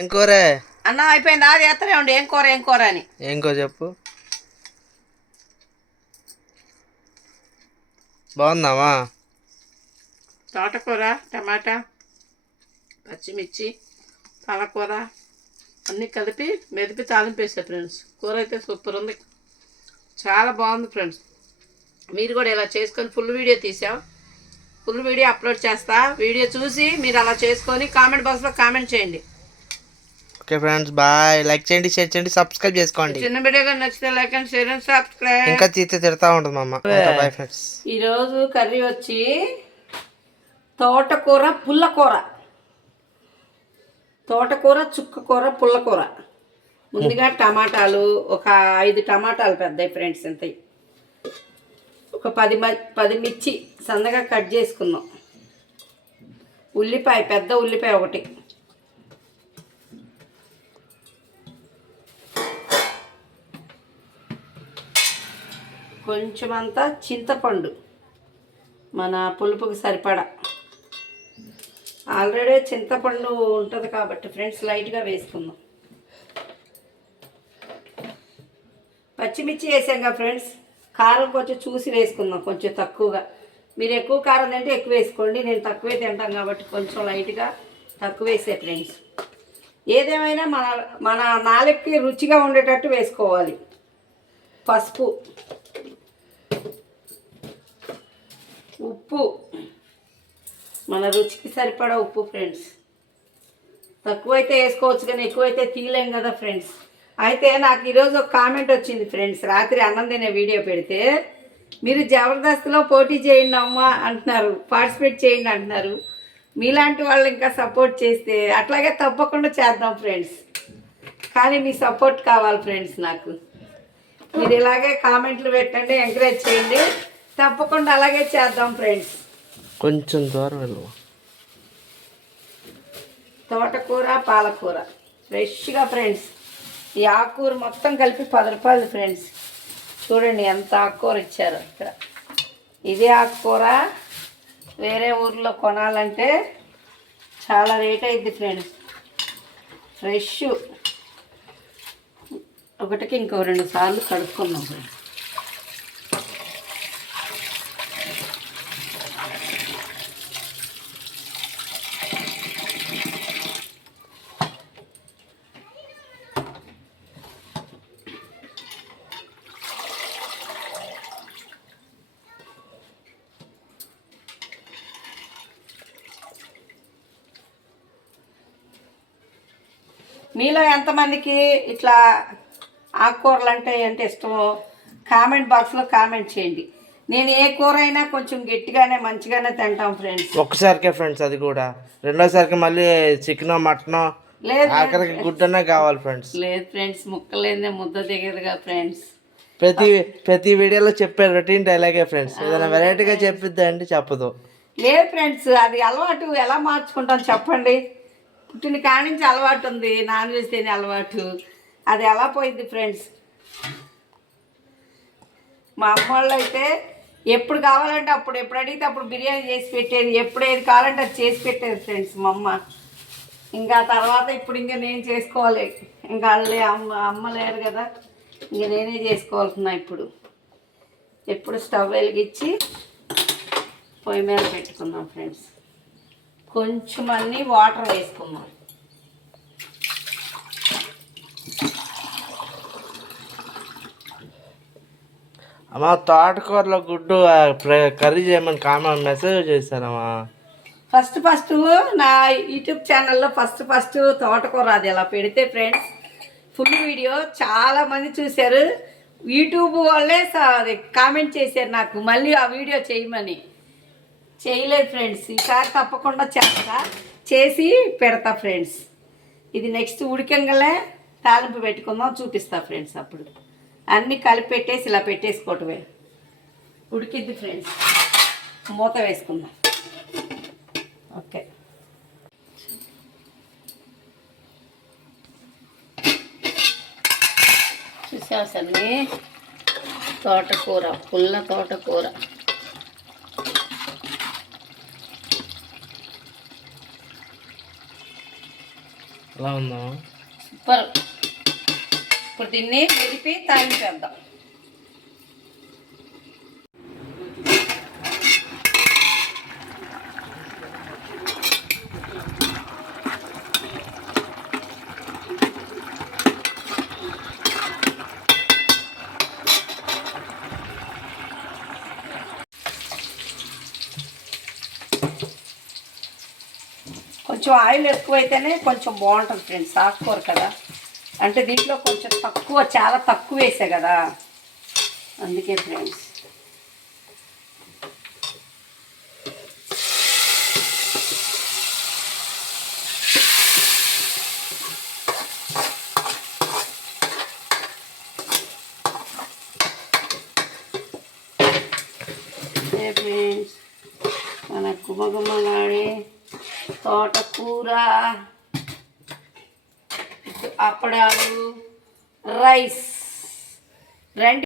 ఏం కూరే? అన్నం అయిపోయింది? అది ఎత్తనే ఉండి. ఏం కూర ఏం కూర అని. ఏం చెప్పు. బాగుందామా తోటకూర టమాటా పచ్చిమిర్చి పాలకూర అన్నీ కలిపి మెదిపి తాలింపు వేసా ఫ్రెండ్స్. కూర అయితే సూపర్ ఉంది. చాలా బాగుంది ఫ్రెండ్స్. మీరు కూడా ఇలా చేసుకొని ఫుల్ వీడియో తీసాం. ఫుల్ వీడియో అప్లోడ్ చేస్తా. వీడియో చూసి మీరు అలా చేసుకొని కామెంట్ బాక్స్లో కామెంట్ చేయండి. Okay friends bye. లైక్ చేయండి షేర్ చేయండి సబ్స్క్రైబ్ చేసుకోండి. చిన్న వీడియో కానీ నచ్చితే like and share and subscribe. ఇంకా తీస్తే తిడతా ఉంటుంది అమ్మ బాయ్ ఫ్రెండ్స్. ఈరోజు కర్రీ వచ్చి తోటకూర పుల్లకూర. తోటకూర చుక్కకూర పుల్లకూర. ముందుగా టమాటాలు ఒక ఐదు టమాటాలు పెద్దవి ఫ్రెండ్స్ ఇంతవి ఒక పది మ పది మిర్చి సన్నగా కట్ చేసుకుందాం. ఉల్లిపాయ పెద్ద ఉల్లిపాయ ఒకటి. కొంచెం అంతా చింతపండు మన పులుపుకి సరిపడా. ఆల్రెడీ చింతపండు ఉంటుంది కాబట్టి ఫ్రెండ్స్ లైట్గా వేసుకుందాం. పచ్చిమిర్చి వేసాం కదా ఫ్రెండ్స్ కారం కొంచెం చూసి వేసుకుందాం కొంచెం తక్కువగా. మీరు ఎక్కువ కారం తింటే ఎక్కువ వేసుకోండి. నేను తక్కువే తింటాం కాబట్టి కొంచెం లైట్గా తక్కువ వేసే ఫ్రెండ్స్. ఏదేమైనా మన మన నాలుగుకి రుచిగా ఉండేటట్టు వేసుకోవాలి. పసుపు. ఉప్పు. మన రుచికి సరిపడా ఉప్పు ఫ్రెండ్స్ తక్కువైతే వేసుకోవచ్చు కానీ ఎక్కువైతే తీయలేం కదా ఫ్రెండ్స్ అయితే నాకు ఈరోజు ఒక కామెంట్ వచ్చింది ఫ్రెండ్స్ రాత్రి అన్నం తినే వీడియో పెడితే మీరు జబర్దస్త్లో పోటీ చేయండి అమ్మా అంటున్నారు పార్టిసిపేట్ చేయండి అంటున్నారు. మీలాంటి వాళ్ళు ఇంకా సపోర్ట్ చేస్తే అట్లాగే తప్పకుండా చేద్దాం ఫ్రెండ్స్ కానీ మీ సపోర్ట్ కావాలి ఫ్రెండ్స్ నాకు. మీరు ఇలాగే కామెంట్లు పెట్టండి ఎంకరేజ్ చేయండి. తప్పకుండా అలాగే చేద్దాం ఫ్రెండ్స్. కొంచెం దూరం తోటకూర పాలకూర. ఫ్రెష్గా ఫ్రెండ్స్. ఈ ఆకుకూర మొత్తం కలిపి పది రూపాయలు ఫ్రెండ్స్. చూడండి ఎంత ఆకుకూర ఇచ్చారు ఇక్కడ. ఇదే ఆకుకూర వేరే ఊర్లో కొనాలంటే చాలా రేట్ అయింది ఫ్రెండ్స్. ఫ్రెష్. ఒకటికి ఇంకో రెండు సార్లు కడుక్కుందాం ఫ్రెండ్స్. మీలో ఎంతమందికి ఇట్లా ఆకుకూరలు అంటే ఎంత ఇష్టమో కామెంట్ బాక్స్లో కామెంట్ చేయండి. నేను ఏ కూర అయినా కొంచెం గట్టిగానే మంచిగానే తింటాం ఫ్రెండ్స్. ఒక్కసారికే ఫ్రెండ్స్ అది కూడా. రెండోసారికి మళ్ళీ చికెన్ మటన్ లేదు ఆఖరికి గుడ్డనే కావాలి ఫ్రెండ్స్. లేదు ఫ్రెండ్స్ ముక్కలేదే ముద్ద దిగదుగా ఫ్రెండ్స్. ప్రతి ప్రతి వీడియోలో చెప్పే రొటీన్ డైలాగే ఫ్రెండ్స్. ఏదైనా వెరైటీగా చెప్పిద్దా అండి చెప్పదు. లేదు ఫ్రెండ్స్ అది అలవాటు ఎలా మార్చుకుంటాం చెప్పండి. పుట్టిన కాడి నుంచి అలవాటు ఉంది నాన్ వెజ్ తినే అలవాటు. అది ఎలా పోయింది ఫ్రెండ్స్? మా అమ్మ వాళ్ళు అయితే ఎప్పుడు కావాలంటే అప్పుడు ఎప్పుడు అడిగితే అప్పుడు బిర్యానీ చేసి పెట్టేది ఎప్పుడు ఏది కావాలంటే అది చేసి పెట్టేది ఫ్రెండ్స్ మా అమ్మ. ఇంకా తర్వాత ఇప్పుడు ఇంకా నేను చేసుకోవాలి. ఇంకా వాళ్ళే అమ్మ అమ్మ లేరు కదా ఇంక నేనే చేసుకోవాల్సిన ఇప్పుడు. ఎప్పుడు స్టవ్ వెలిగించి పొయ్యి మీద పెట్టుకున్నాం ఫ్రెండ్స్. కొంచెం అన్ని వాటర్ వేసుకుందాం. అమ్మ తోటకూరలో గుడ్డు కర్రీ చేయమని కామెంట్ మెసేజ్ చేశారమ్మా ఫస్ట్ ఫస్ట్ నా యూట్యూబ్ ఛానల్లో ఫస్ట్ ఫస్ట్ తోటకూర అది ఎలా పెడితే ఫ్రెండ్స్ ఫుల్ వీడియో చాలా మంది చూశారు. యూట్యూబ్ వాళ్ళే కామెంట్ చేశారు నాకు మళ్ళీ ఆ వీడియో చేయమని. చేయలేదు ఫ్రెండ్స్. ఈసారి తప్పకుండా చేస్తా. చేసి పెడతా ఫ్రెండ్స్. ఇది నెక్స్ట్ ఉడికంగలే తాలింపు పెట్టుకుందాం చూపిస్తా ఫ్రెండ్స్ అప్పుడు. అన్నీ కలిపి పెట్టేసి ఇలా పెట్టేసుకోవటమే. ఉడికిద్ది ఫ్రెండ్స్. మూత వేసుకుందాం. ఓకే. చూసావు సన్ని తోటకూర పుల్ల తోటకూర. ఎలా ఉందా సూపర్. ఇప్పుడు దీన్ని మెదిపి తాగించేద్దాం కొంచెం ఆయిల్ ఎక్కువైతేనే కొంచెం బాగుంటుంది ఫ్రెండ్స్ ఆకుకూర కదా. అంటే దీంట్లో కొంచెం తక్కువ చాలా తక్కువ వేసా కదా. అందుకే ఫ్రెండ్స్. ఫ్రెండ్స్ మన గుమగుమలాడే తోటకూర అప్పడాలు రైస్. రెండు